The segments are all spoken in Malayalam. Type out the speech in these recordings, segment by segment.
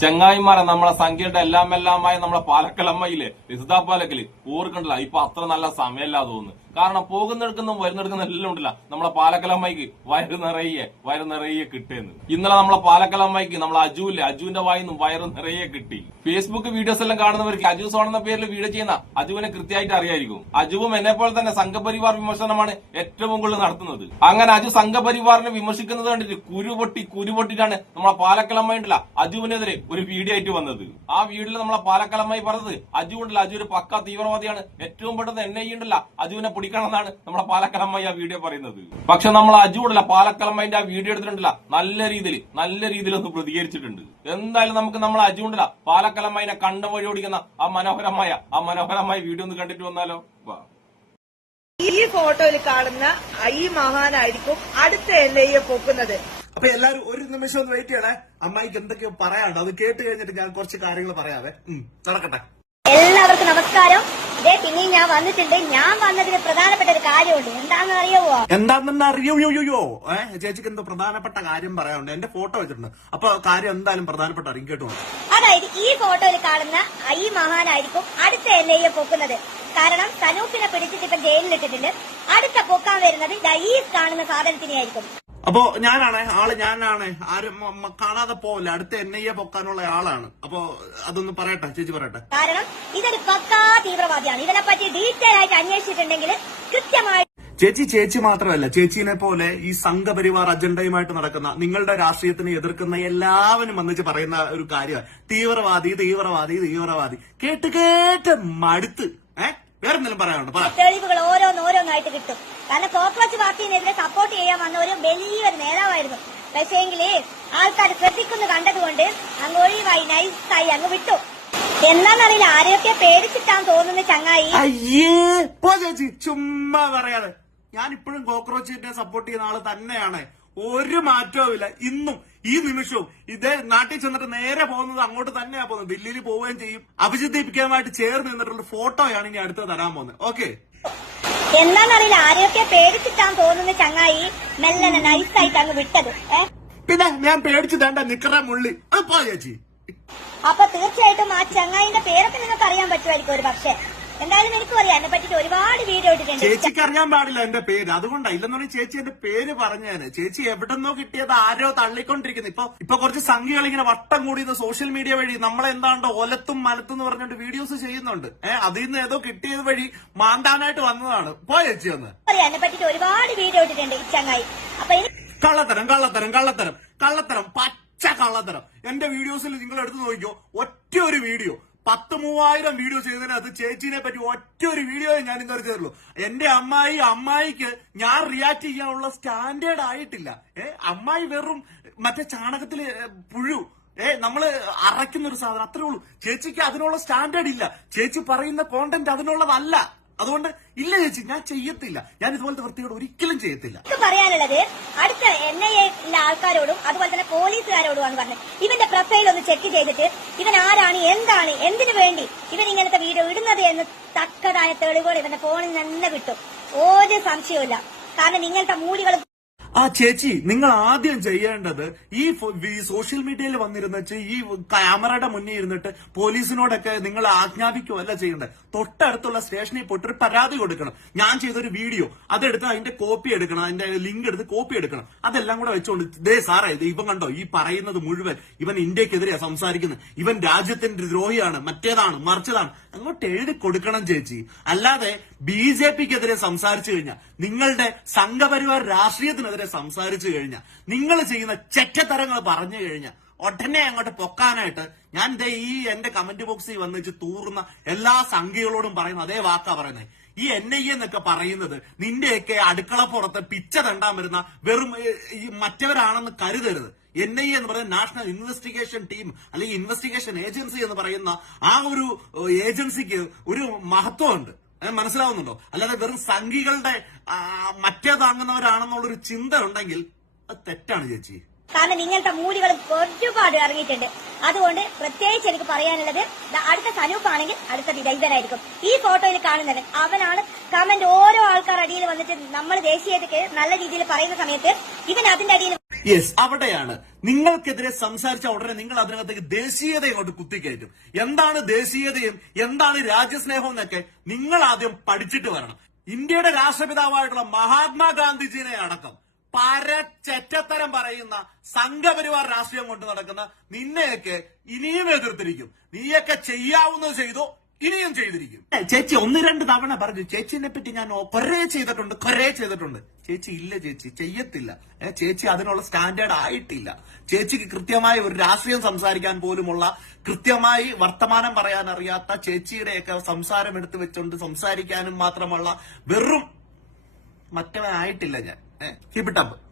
ചങ്ങായിമാരെ നമ്മളെ സംഖ്യയുടെ എല്ലാമായ നമ്മളെ പാലക്കലമ്മയിലെ വിസുതാ പാലക്കല് ഓർക്കണ്ടല്ല ഇപ്പൊ അത്ര നല്ല സമയമല്ല തോന്നുന്നു. കാരണം പോകുന്നെടുക്കുന്ന വരുന്നെടുക്കുന്ന എല്ലാം ഉണ്ടല്ല നമ്മളെ പാലക്കലമ്മയ്ക്ക് വയറ് നിറയെ കിട്ടിയെന്ന്. ഇന്നലെ നമ്മളെ പാലക്കലമ്മയ്ക്ക് നമ്മളെ അജുവില്ലേ, അജുവിന്റെ വായിന്നും വയറ് നിറയെ കിട്ടി. ഫേസ്ബുക്ക് വീഡിയോസ് എല്ലാം കാണുന്നവർക്ക് അജു സോൺ എന്ന പേരിൽ വീഡിയോ ചെയ്യുന്ന അജുവിനെ കൃത്യമായിട്ട് അറിയായിരിക്കും. അജുവും എന്നെ പോലെ തന്നെ സംഘപരിവാർ വിമർശനമാണ് ഏറ്റവും കൂടുതൽ നടത്തുന്നത്. അങ്ങനെ അജു സംഘപരിവാറിനെ വിമർശിക്കുന്നത് കണ്ടിട്ട് കുരുപൊട്ടിട്ടാണ് നമ്മളെ പാലക്കലമ്മ ഉണ്ടല്ല അജുവിനെതിരെ ഒരു വീഡിയോ ആയിട്ട് വന്നത്. ആ വീഡിയോയിൽ നമ്മളെ പാലക്കലമ്മായി പറഞ്ഞത് അജു ഉണ്ടല്ല അജു ഒരു പക്ക തീവ്രവാദിയാണ്, ഏറ്റവും പെട്ടെന്ന് എന്നെ ഉണ്ടല്ല അജുവിനെ പിടിക്കണമെന്നാണ് നമ്മളെ പാലക്കലമ്മായി ആ വീഡിയോ പറയുന്നത്. പക്ഷെ നമ്മൾ അജു ഉണ്ടല്ല പാലക്കലമ്മന്റെ ആ വീഡിയോ എടുത്തിട്ടുണ്ടല്ല നല്ല രീതിയിൽ ഒന്ന് പ്രതികരിച്ചിട്ടുണ്ട്. എന്തായാലും നമുക്ക് നമ്മളെ അജു ഉണ്ടല്ല പാലക്കലമ്മയെ കണ്ട വഴി ഓടിക്കുന്ന ആ മനോഹരമായ വീഡിയോ ഒന്ന് കണ്ടിട്ട് വന്നാലോ? ഈ ഫോട്ടോയിൽ കാണുന്ന ഈ മഹാനായിരിക്കും അടുത്ത എന്നെ പൊക്കുന്നത്. അപ്പൊ എല്ലാരും ഒരു നിമിഷം ഒന്ന് വെയിറ്റ് ചെയ്യണേ. അമ്മായിക്ക് എന്തൊക്കെയോ പറയാനുണ്ട്, അത് കേട്ട് കഴിഞ്ഞിട്ട് ഞാൻ കുറച്ച് കാര്യങ്ങൾ പറയാവേ. നടക്കട്ടെ. എല്ലാവർക്കും നമസ്കാരം. പിന്നെ ഞാൻ വന്നിട്ടുണ്ട്. ഞാൻ വന്നതിന് പ്രധാനപ്പെട്ട ഒരു കാര്യമുണ്ട്. എന്താണെന്ന് അറിയാവോ? എന്താണെന്ന് അറിയോ? ചേച്ചിക്ക് എന്തോ പ്രധാനപ്പെട്ട കാര്യം പറയാനുണ്ട്. എന്റെ ഫോട്ടോ വെച്ചിട്ടുണ്ട്. അപ്പൊ കാര്യം എന്തായാലും പ്രധാനപ്പെട്ട അറിയും കേട്ടോ. അതായത് ഈ ഫോട്ടോയിൽ കാണുന്ന ഈ മഹാനായിരിക്കും അടുത്ത എന്നെ പൊക്കുന്നത്. കാരണം സനൂപ്പിനെ പിടിച്ചിട്ട് ഇപ്പൊ ജയിലിലിട്ടിട്ടുണ്ട്. അടുത്ത പൊക്കാൻ വരുന്നത് ഈ കാണുന്ന സാധനത്തിനെയായിരിക്കും. അപ്പോ ഞാനാണ് ആരും കാണാതെ പോവില്ല. അടുത്ത NIA പൊക്കാനുള്ള ആളാണ്. അപ്പൊ അതൊന്ന് പറയട്ടെ, ചേച്ചി പറയട്ടെ. കാരണം ഇതൊരു പക്കാ തീവ്രവാദിയാണ്. ഇതിനെപ്പറ്റി ഡീറ്റെയിൽ ആയിട്ട് അന്വേഷിച്ചിട്ടുണ്ടെങ്കിൽ കൃത്യമായി ചേച്ചി മാത്രമല്ല, ചേച്ചീനെ പോലെ ഈ സംഘപരിവാർ അജണ്ടയുമായിട്ട് നടക്കുന്ന നിങ്ങളുടെ രാഷ്ട്രീയത്തിനെ എതിർക്കുന്ന എല്ലാവരും വന്നിച്ച് പറയുന്ന ഒരു കാര്യമാണ് തീവ്രവാദി. കേട്ട് മടുത്ത്. വേറെ എന്തെങ്കിലും പറയാനുണ്ട്? തെളിവുകൾ ഓരോന്നായിട്ട് കിട്ടും. കാരണം കോക്രോച്ച് പാർട്ടിനെതിരെ സപ്പോർട്ട് ചെയ്യാൻ വന്ന ഒരു വലിയൊരു നേതാവായിരുന്നു. പക്ഷേങ്കില് ആൾക്കാർ ശ്രദ്ധിക്കുന്നു കണ്ടതുകൊണ്ട് അങ്ങ് ഒഴിവായി, നൈസായി അങ്ങ് വിട്ടു. എന്താന്നറിയില്ല, ആരെയൊക്കെ പേടിച്ചിട്ടാന്ന് തോന്നുന്നു ചങ്ങായി. അയ്യേ പോ ചേച്ചി, ചുമ്മാ പറയാതെ. ഞാൻ ഇപ്പോഴും കോക്രോച്ചിനെ സപ്പോർട്ട് ചെയ്യുന്ന ആള് തന്നെയാണ്. ഒരു മാറ്റവുമില്ല. ഇന്നും ഈ നിമിഷവും ഇതേ നാട്ടിൽ ചെന്നിട്ട് നേരെ പോകുന്നത് അങ്ങോട്ട് തന്നെയാ പോകുന്നത്. ദില്ലിയിൽ പോവുകയും ചെയ്യും. അഭിജിദ്ദീപിക്കാനുമായിട്ട് ചേർന്ന് നിന്നിട്ടുള്ള ഫോട്ടോയാണ് ഇനി അടുത്ത് തരാൻ പോകുന്നത്. ഓക്കെ, എന്താന്നറിയില്ല, ആരെയൊക്കെ പേടിച്ചിട്ടാന്ന് തോന്നുന്നു ചങ്ങായി മെല്ലനെ നൈസായിട്ട് അങ്ങ് വിട്ടത്. പിന്നെ ഞാൻ പേടിച്ചു തേണ്ട നിക്കറ മുള്ളി. പോ ചേച്ചി. അപ്പൊ തീർച്ചയായിട്ടും ആ ചങ്ങായിന്റെ പേരൊക്കെ നിങ്ങൾക്ക് അറിയാൻ പറ്റുമായിരിക്കും ഒരു പക്ഷെ. എന്തായാലും എനിക്കും അറിയാം, എന്നെ പറ്റിട്ട് ഒരുപാട് വീഡിയോ ഇട്ടിട്ടുണ്ട്. ചേച്ചിക്ക് അറിയാൻ പാടില്ല എന്റെ പേര്, അതുകൊണ്ടാ. ഇല്ലെന്നു ചേച്ചി എന്റെ പേര് പറഞ്ഞാന്. ചേച്ചി എവിടെന്നോ കിട്ടിയത് ആരോ തള്ളിക്കൊണ്ടിരിക്കുന്നു. ഇപ്പൊ കുറച്ച് സംഖ്യകൾ ഇങ്ങനെ വട്ടം കൂടി സോഷ്യൽ മീഡിയ വഴി നമ്മളെന്താണ്ടോ ഒലത്തും മലത്തും എന്ന് പറഞ്ഞിട്ട് വീഡിയോസ് ചെയ്യുന്നുണ്ട്. അതിൽ നിന്ന് ഏതോ കിട്ടിയത് വഴി മാന്താനായിട്ട് വന്നതാണ്. പോ ചേച്ചി ഒന്ന്. അറിയാം, എന്നെ പറ്റിട്ട് ഒരുപാട് വീഡിയോ ഇട്ടിട്ടുണ്ട് ഈ ചങ്ങായി. അപ്പൊ കള്ളത്തരം പച്ച കള്ളത്തരം. എന്റെ വീഡിയോസിൽ നിങ്ങൾ എടുത്തു നോക്കിക്കോ, ഒറ്റ ഒരു വീഡിയോ 10,000-3000 വീഡിയോ ചെയ്തതിനകത്ത് ചേച്ചീനെ പറ്റി ഒറ്റ ഒരു വീഡിയോ ഞാൻ ഇന്നലെ ചെയ്തുള്ളൂ. എന്റെ അമ്മായിക്ക് ഞാൻ റിയാക്ട് ചെയ്യാനുള്ള സ്റ്റാൻഡേർഡ് ആയിട്ടില്ല. അമ്മായി വെറും മറ്റേ ചാണകത്തില് പുഴു നമ്മള് അറയ്ക്കുന്ന ഒരു സാധനം, അത്രേ ഉള്ളൂ. ചേച്ചിക്ക് അതിനുള്ള സ്റ്റാൻഡേർഡ് ഇല്ല. ചേച്ചി പറയുന്ന കോണ്ടന്റ് അതിനുള്ളതല്ല. അതുകൊണ്ട് ഇല്ല ചേച്ചി, ഞാൻ ചെയ്യത്തില്ല. ഞാൻ ഇതുപോലത്തെ വൃത്തിയോട് ഒരിക്കലും ചെയ്യത്തില്ല. പറയാനുള്ളത് അടുത്ത NIA ആൾക്കാരോടും അതുപോലെ തന്നെ പോലീസുകാരോടുമാണ് പറഞ്ഞത്. ഇവന്റെ പ്രൊഫൈൽ ഒന്ന് ചെക്ക് ചെയ്തിട്ട് ഇവൻ ആരാണ്, എന്താണ്, എന്തിനു വേണ്ടി ഇവൻ ഇങ്ങനത്തെ വീഡിയോ ഇടുന്നത് എന്ന് തക്കതായ തെളിവുകൾ ഇവന്റെ ഫോണിൽ തന്നെ കിട്ടും. ഒരു സംശയവുമില്ല. കാരണം ഇങ്ങനത്തെ മൂടികൾ ചേച്ചി, നിങ്ങൾ ആദ്യം ചെയ്യേണ്ടത് ഈ സോഷ്യൽ മീഡിയയിൽ വന്നിരുന്നിട്ട് ഈ ക്യാമറയുടെ മുന്നിൽ ഇരുന്നിട്ട് പോലീസിനോടൊക്കെ നിങ്ങൾ ആജ്ഞാപിക്കുകയല്ല ചെയ്യേണ്ടത്. തൊട്ടടുത്തുള്ള സ്റ്റേഷനിൽ പോയിട്ട് ഒരു പരാതി കൊടുക്കണം. ഞാൻ ചെയ്തൊരു വീഡിയോ അതെടുത്ത് അതിന്റെ കോപ്പി എടുക്കണം, അതിന്റെ ലിങ്ക് എടുത്ത് കോപ്പി എടുക്കണം. അതെല്ലാം കൂടെ വെച്ചോണ്ട് സാറേ ഇവൻ കണ്ടോ ഈ പറയുന്നത് മുഴുവൻ ഇവൻ ഇന്ത്യക്കെതിരെയാ സംസാരിക്കുന്നത്, ഇവൻ രാജ്യത്തിന്റെ ദ്രോഹിയാണ്, മറ്റേതാണ് മറിച്ചതാണ്, അങ്ങോട്ട് എഴുതി കൊടുക്കണം ചേച്ചി. അല്ലാതെ BJPക്കെതിരെ സംസാരിച്ചു കഴിഞ്ഞാൽ, നിങ്ങളുടെ സംഘപരിവാർ രാഷ്ട്രീയത്തിനെതിരെ സംസാരിച്ചു കഴിഞ്ഞാൽ, നിങ്ങൾ ചെയ്യുന്ന ചെറ്റത്തരങ്ങൾ പറഞ്ഞു കഴിഞ്ഞാൽ ഉടനെ അങ്ങോട്ട് പൊക്കാനായിട്ട് ഞാൻ ഈ എന്റെ കമന്റ് ബോക്സിൽ വന്നിച്ച് തൂറുന്ന എല്ലാ സംഖ്യകളോടും പറയുന്ന അതേ വാക്കാ പറയുന്നത്. ഈ NIA എന്നൊക്കെ പറയുന്നത് നിന്റെയൊക്കെ അടുക്കളപ്പുറത്ത് പിച്ച തണ്ടാൻ വരുന്ന വെറും മറ്റവരാണെന്ന് കരുതരുത്. NIA എന്ന് പറയുന്ന നാഷണൽ ഇൻവെസ്റ്റിഗേഷൻ ടീം അല്ലെങ്കിൽ ഇൻവെസ്റ്റിഗേഷൻ ഏജൻസി എന്ന് പറയുന്ന ആ ഒരു ഏജൻസിക്ക് ഒരു മഹത്വമുണ്ട്. മനസ്സിലാവുന്നുണ്ടോ? അല്ലാതെ വെറും സംഘികളുടെ മറ്റേ താങ്ങുന്നവരാണെന്നുള്ളൊരു ചിന്ത ഉണ്ടെങ്കിൽ അത് തെറ്റാണ് ചേച്ചി. കാരണം ഇങ്ങനത്തെ മൂടികൾ ഒരുപാട് ഇറങ്ങിയിട്ടുണ്ട്. അതുകൊണ്ട് പ്രത്യേകിച്ച് എനിക്ക് പറയാനുള്ളത്, അടുത്ത സനൂപ്പാണെങ്കിൽ അടുത്ത വിദഗ്ധനായിരിക്കും. ഈ ഫോട്ടോയിൽ കാണുന്നത് അവനാണ്. കമന്റ് ഓരോ ആൾക്കാർ അടിയിൽ വന്നിട്ട് നമ്മൾ ദേശീയതയ്ക്ക് നല്ല രീതിയിൽ പറയുന്ന സമയത്ത് ഇവൻ അതിന്റെ അടിയിൽ യെസ്, അവിടെയാണ് നിങ്ങൾക്കെതിരെ സംസാരിച്ച ഉടനെ നിങ്ങൾ അതിനകത്തേക്ക് ദേശീയത ഇങ്ങോട്ട് കുത്തിക്കയറ്റും. എന്താണ് ദേശീയതയും എന്താണ് രാജ്യസ്നേഹവും എന്നൊക്കെ നിങ്ങൾ ആദ്യം പഠിച്ചിട്ട് വരണം. ഇന്ത്യയുടെ രാഷ്ട്രപിതാവായിട്ടുള്ള മഹാത്മാഗാന്ധിജിനെ അടക്കം പരച്ചെറ്റത്തരം പറയുന്ന സംഘപരിവാർ രാഷ്ട്രീയം കൊണ്ട് നടക്കുന്ന നിന്നെയൊക്കെ ഇനിയും എതിർത്തിരിക്കും. നീയൊക്കെ ചെയ്യാവുന്നത് ചെയ്തോ, ഇനിയും ചെയ്തിരിക്കും. ചേച്ചി 1-2 തവണ പറഞ്ഞു ചേച്ചിനെ പറ്റി ഞാൻ കുറേ ചെയ്തിട്ടുണ്ട്. ചേച്ചി ഇല്ല, ചേച്ചി ചെയ്യത്തില്ല. ചേച്ചി അതിനുള്ള സ്റ്റാൻഡേർഡ് ആയിട്ടില്ല. ചേച്ചിക്ക് കൃത്യമായി ഒരു രാഷ്ട്രീയം സംസാരിക്കാൻ പോലുമുള്ള, കൃത്യമായി വർത്തമാനം പറയാൻ അറിയാത്ത ചേച്ചിയുടെയൊക്കെ സംസാരം എടുത്തു വെച്ചുകൊണ്ട് സംസാരിക്കാനും മാത്രമുള്ള വെറും മറ്റവനായിട്ടില്ല ഞാൻ.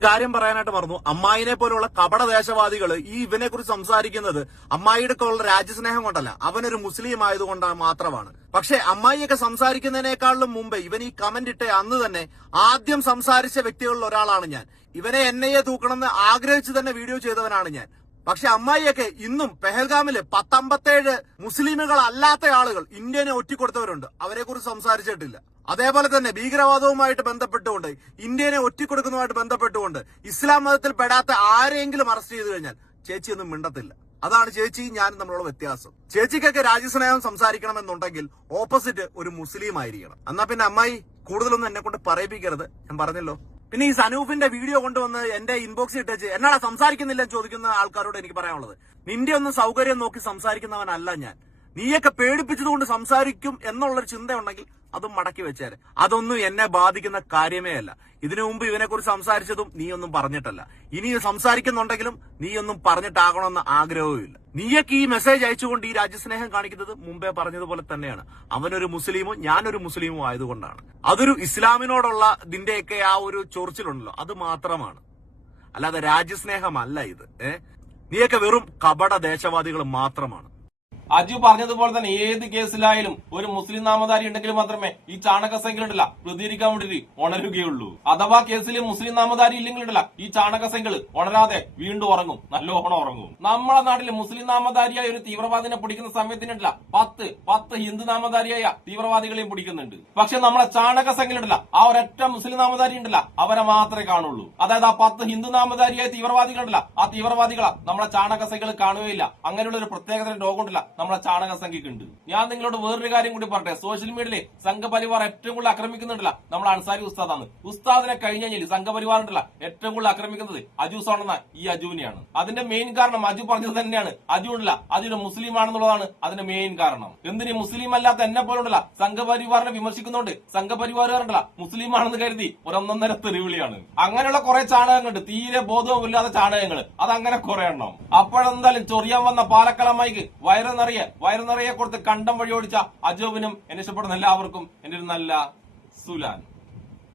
കാര്യം പറയാനായിട്ട് പറഞ്ഞു. അമ്മായിനെ പോലുള്ള കപടദേശവാദികൾ ഈ ഇവനെ കുറിച്ച് സംസാരിക്കുന്നത് അമ്മായിയുടെ ഉള്ള രാജ്യസ്നേഹം കൊണ്ടല്ല, അവനൊരു മുസ്ലിം ആയതുകൊണ്ടാണ് മാത്രമാണ്. പക്ഷെ അമ്മായിയൊക്കെ സംസാരിക്കുന്നതിനേക്കാളും മുമ്പ് ഇവൻ ഈ കമന്റ് ഇട്ട അന്ന് തന്നെ ആദ്യം സംസാരിച്ച വ്യക്തികളിൽ ഒരാളാണ് ഞാൻ. ഇവനെ എൻഐഎ തൂക്കണമെന്ന് ആഗ്രഹിച്ച് തന്നെ വീഡിയോ ചെയ്തവനാണ് ഞാൻ. പക്ഷെ അമ്മായിയൊക്കെ ഇന്നും പെഹൽഗാമില് 57 മുസ്ലിമുകളല്ലാത്ത ആളുകൾ ഇന്ത്യനെ ഒറ്റിക്കൊടുത്തവരുണ്ട്. അവരെ കുറിച്ച് സംസാരിച്ചിട്ടില്ല. അതേപോലെ തന്നെ ഭീകരവാദവുമായിട്ട് ബന്ധപ്പെട്ടുകൊണ്ട്, ഇന്ത്യനെ ഒറ്റിക്കൊടുക്കുന്നതുമായിട്ട് ബന്ധപ്പെട്ടുകൊണ്ട് ഇസ്ലാം മതത്തിൽ പെടാത്ത ആരെങ്കിലും അറസ്റ്റ് ചെയ്തു കഴിഞ്ഞാൽ ചേച്ചി ഒന്നും മിണ്ടത്തില്ല. അതാണ് ചേച്ചി ഞാനും തമ്മിലുള്ള വ്യത്യാസം. ചേച്ചിക്കൊക്കെ രാജ്യസ്നേഹം സംസാരിക്കണമെന്നുണ്ടെങ്കിൽ ഓപ്പോസിറ്റ് ഒരു മുസ്ലിം ആയിരിക്കണം. എന്നാ പിന്നെ അമ്മായി കൂടുതലൊന്നും എന്നെ കൊണ്ട് പറയിപ്പിക്കരുത്, ഞാൻ പറഞ്ഞല്ലോ. പിന്നെ ഈ സനൂഫിന്റെ വീഡിയോ കൊണ്ടുവന്ന് എന്റെ ഇൻബോക്സിൽ ഇട്ടേച്ച് എന്നാടാ സംസാരിക്കുന്നില്ലെന്ന് ചോദിക്കുന്ന ആൾക്കാരോട് എനിക്ക് പറയാനുള്ളത്, നിന്റെ ഒന്നും സൗകര്യം നോക്കി സംസാരിക്കുന്നവനല്ല ഞാൻ. നീയൊക്കെ പേടിപ്പിച്ചതുകൊണ്ട് സംസാരിക്കും എന്നുള്ളൊരു ചിന്തയുണ്ടെങ്കിൽ അതും മടക്കി വെച്ചേരെ. അതൊന്നും എന്നെ ബാധിക്കുന്ന കാര്യമേ അല്ല. ഇതിനു മുമ്പ് ഇവനെ കുറിച്ച് സംസാരിച്ചതും നീയൊന്നും പറഞ്ഞിട്ടല്ല. ഇനി സംസാരിക്കുന്നുണ്ടെങ്കിലും നീയൊന്നും പറഞ്ഞിട്ടാകണമെന്ന് ആഗ്രഹവുമില്ല. നീയൊക്കെ ഈ മെസ്സേജ് അയച്ചുകൊണ്ട് ഈ രാജ്യസ്നേഹം കാണിക്കുന്നത് മുമ്പേ പറഞ്ഞതുപോലെ തന്നെയാണ്. അവനൊരു മുസ്ലിമും ഞാനൊരു മുസ്ലിമും ആയതുകൊണ്ടാണ്. അതൊരു ഇസ്ലാമിനോടുള്ള ഇതിന്റെയൊക്കെ ആ ഒരു ചൊറിച്ചിലുണ്ടല്ലോ, അത് മാത്രമാണ്. അല്ലാതെ രാജ്യസ്നേഹമല്ല ഇത്. നീയൊക്കെ വെറും കപട ദേശവാദികൾ മാത്രമാണ്. അജു പറഞ്ഞതുപോലെ തന്നെ ഏത് കേസിലായാലും ഒരു മുസ്ലിം നാമധാരി ഉണ്ടെങ്കിൽ മാത്രമേ ഈ ചാണകസംഖ്യ ഉണ്ടല്ല പ്രതികരിക്കാൻ വേണ്ടിട്ട് ഉണരുകയുള്ളൂ. അഥവാ കേസിൽ മുസ്ലിം നാമധാരി ഇല്ലെങ്കിൽ ഉണ്ടല്ല ഈ ചാണകസംഖ്യ ഉണരാതെ വീണ്ടും ഉറങ്ങും, നല്ലോണം ഉറങ്ങും. നമ്മളെ നാട്ടിൽ മുസ്ലിം നാമധാരിയായ ഒരു തീവ്രവാദിനെ പിടിക്കുന്ന സമയത്തിനുണ്ടല്ല 10 ഹിന്ദു നാമധാരിയായ തീവ്രവാദികളെയും പിടിക്കുന്നുണ്ട്. പക്ഷെ നമ്മളെ ചാണകസംഖ്യ ഉണ്ടല്ല ആ ഒരൊറ്റ മുസ്ലിം നാമധാരി ഉണ്ടല്ല അവരെ മാത്രമേ കാണുള്ളൂ. അതായത് ആ 10 ഹിന്ദു നാമധാരിയായ തീവ്രവാദികളുണ്ടല്ല ആ തീവ്രവാദികളെ നമ്മളെ ചാണകസംഖ്യ കാണുകയില്ല. അങ്ങനെയുള്ള ഒരു പ്രത്യേകത രോഗം ഉണ്ടല്ല നമ്മളെ ചാണകസംഖ്യക്കുണ്ട്. ഞാൻ നിങ്ങളോട് വേറൊരു കാര്യം കൂടി പറട്ടെ. സോഷ്യൽ മീഡിയയിലെ സംഘപരിവാർ ഏറ്റവും കൂടുതൽ ആക്രമിക്കുന്നുണ്ടല്ല നമ്മുടെ അൻസാരി ഉസ്താദാണ്. ഉസ്താദിനെ കഴിഞ്ഞാൽ സംഘപരിവാർ ഉണ്ടല്ല ഏറ്റവും കൂടുതൽ ആക്രമിക്കുന്നത് അജു സോണെന്ന ഈ അജുവിനെയാണ്. അതിന്റെ മെയിൻ കാരണം അജു പറഞ്ഞത് തന്നെയാണ്. അജു ഉണ്ടല്ല അജുന് മുസ്ലിം ആണെന്നുള്ളതാണ് അതിന്റെ മെയിൻ കാരണം. എന്തിന് മുസ്ലിം അല്ലാത്ത എന്നെ പോലുണ്ടല്ല സംഘപരിവാറിനെ വിമർശിക്കുന്നോണ്ട് സംഘപരിവാറുകാരുണ്ടല്ല മുസ്ലിം ആണെന്ന് കരുതി ഒരൊന്നൊന്നര തെറിവിളിയാണ്. അങ്ങനെയുള്ള കുറെ ചാണകങ്ങളുണ്ട്, തീരെ ബോധവുമില്ലാത്ത ചാണകങ്ങൾ. അതങ്ങനെ കുറെ എണ്ണം. അപ്പോഴെന്തായാലും ചൊറിയാൻ വന്ന പാലക്കളമ്മായിക്ക് വയറ് നിറയെ കൊടുത്ത് കണ്ടം വഴി ഓടിച്ച അജുവിനും എന്നെ ഇഷ്ടപ്പെടുന്ന എല്ലാവർക്കും എന്റെ ഒരു നല്ല സുലാൻ.